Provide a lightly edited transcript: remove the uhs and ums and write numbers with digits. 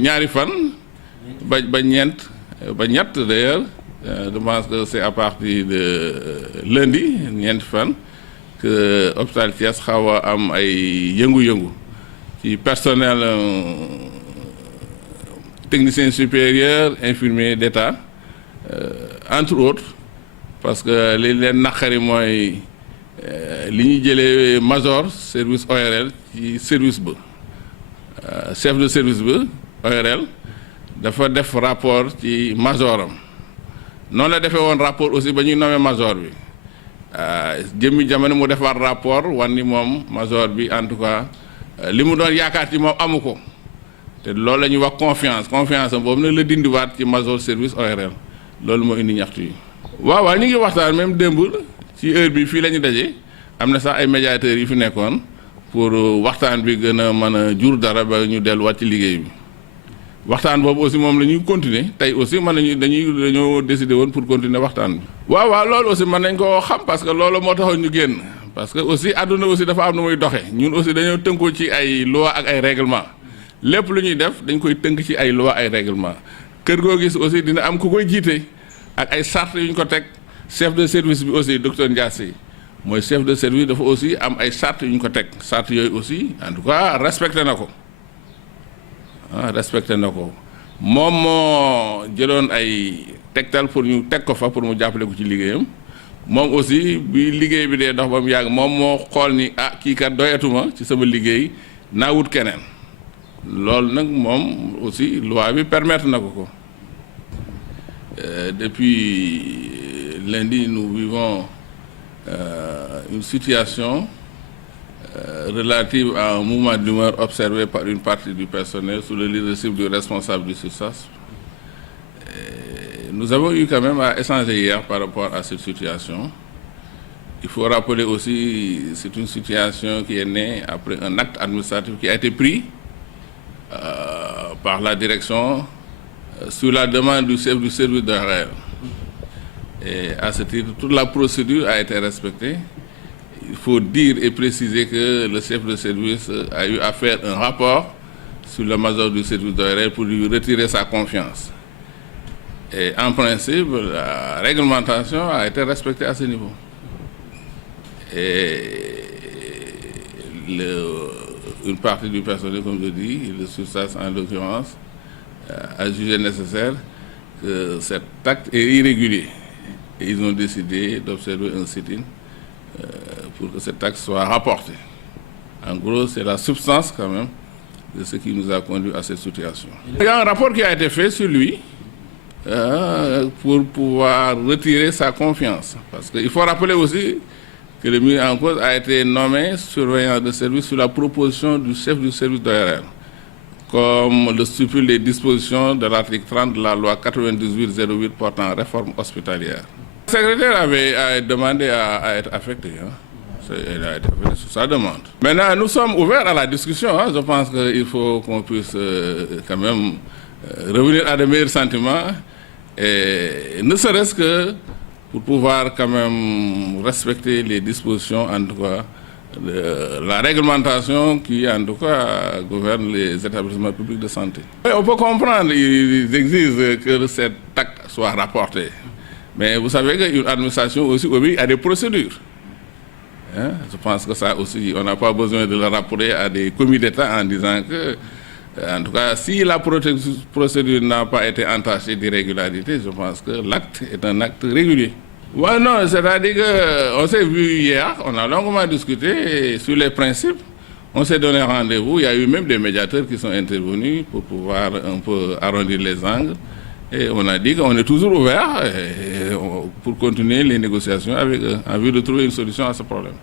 ñaari fan ba ñett d'ailleurs je pense que c'est à partir de lundi ñeenti fan que hôpital Thiès xaw a am ay yëngu-yëngu ci personnel technicien supérieur infirmier d'État entre autres parce que li leen naqari mooy li ñuy jëlee major service ORL ci service ba chef de service ba ORL dafa def rapport ci majoram noonu la defee woon rapport aussi ba ñuy nommé major bi jëmmi jamono mu defaat rapport wan ni moom major bi en tout cas li mu doon yaakaar ci moom amu ko te loolu la ñuy wax confiance am boobu nag la dindiwaat ci major service ORL loolu moo indi ñaxtu yi. waaw ñu ngi waxtaan même démb ci heure bi fii la ñu daje am na sax ay médiateurs yi fi nekkoon pour waxtaan bi gën a mën a jur dara ba ñu delluwaat ci liggéey bi. waxtaan boobu aussi moom la ñuy continuer tey aussi dañoo décider woon pour continuer waxtaan bi. waaw loolu aussi mën nañ koo xam parce que loolu moo taxoon ñu génn parce que aussi àdduna aussi dafa am na muy doxee ñun aussi dañoo tënkoo ci ay loi ak ay règlement lépp lu ñuy def dañ koy tënk ci ay loi ay règlement kër goo gis aussi dina am ku koy jiite ak ay charte yu ñu ko teg chef de service bi aussi docteur Ndiassé mooy chef de service dafa aussi am ay charte yu ñu ko teg charte yooyu aussi en tout cas respecté na ko. respecté na ko moom moo jëloon ay tegtal pour ñu teg ko fa pour mu jàppale ko ci liggéeyam moom aussi bi liggéey bi dee dox ba mu yàgg moom moo xool ni kii kat doyatuma ci sama liggéey naa wut keneen loolu nag moom aussi loi bi permettre na ko. Depuis lundi nous vivons une situation relative à un mouvement d'humeur observé par une partie du personnel sous le leadership du responsable du SUTSAS. Nous avons eu quand même à échanger hier par rapport à cette situation. Il faut rappeler aussi que c'est une situation qui est née après un acte administratif qui a été pris par la direction sur la demande du chef du service de RER. Et à ce titre, toute la procédure a été respectée. Il faut dire et préciser que le chef de service a eu à faire un rapport sur le major du service d'ORL pour lui retirer sa confiance. Et en principe, la réglementation a été respectée à ce niveau. Et une partie du personnel, comme je dis, le SUTSAS en l'occurrence, a jugé nécessaire que cet acte est irrégulier. Et ils ont décidé d'observer un sit-in pour que cet acte soit rapporté. En gros, c'est la substance quand même de ce qui nous a conduit à cette situation. Il y a un rapport qui a été fait sur lui pour pouvoir retirer sa confiance. Parce qu'il faut rappeler aussi que le mis en cause a été nommé surveillant de service sur la proposition du chef du service d'ORL, comme le stipulent les dispositions de l'article 30 de la loi 98-08 portant réforme hospitalière. Le secrétaire avait demandé à être affecté. Il a été affecté sur sa demande. Maintenant, nous sommes ouverts à la discussion. Je pense qu'il faut qu'on puisse quand même revenir à de meilleurs sentiments. Et ne serait-ce que pour pouvoir quand même respecter les dispositions, en tout cas, la réglementation qui, en tout cas, gouverne les établissements publics de santé. On peut comprendre, ils exigent que cet acte soit rapporté. Mais vous savez qu'une administration aussi obéit à des procédures. Je pense que ça aussi, on n'a pas besoin de le rappeler à des comités d'État en disant que, en tout cas, si la procédure n'a pas été entachée d'irrégularité, je pense que l'acte est un acte régulier. Ouais, non, c'est-à-dire qu'on s'est vu hier, on a longuement discuté sur les principes, on s'est donné rendez-vous, il y a eu même des médiateurs qui sont intervenus pour pouvoir un peu arrondir les angles. Et on a dit qu'on est toujours ouvert pour continuer les négociations avec eux, en vue de trouver une solution à ce problème.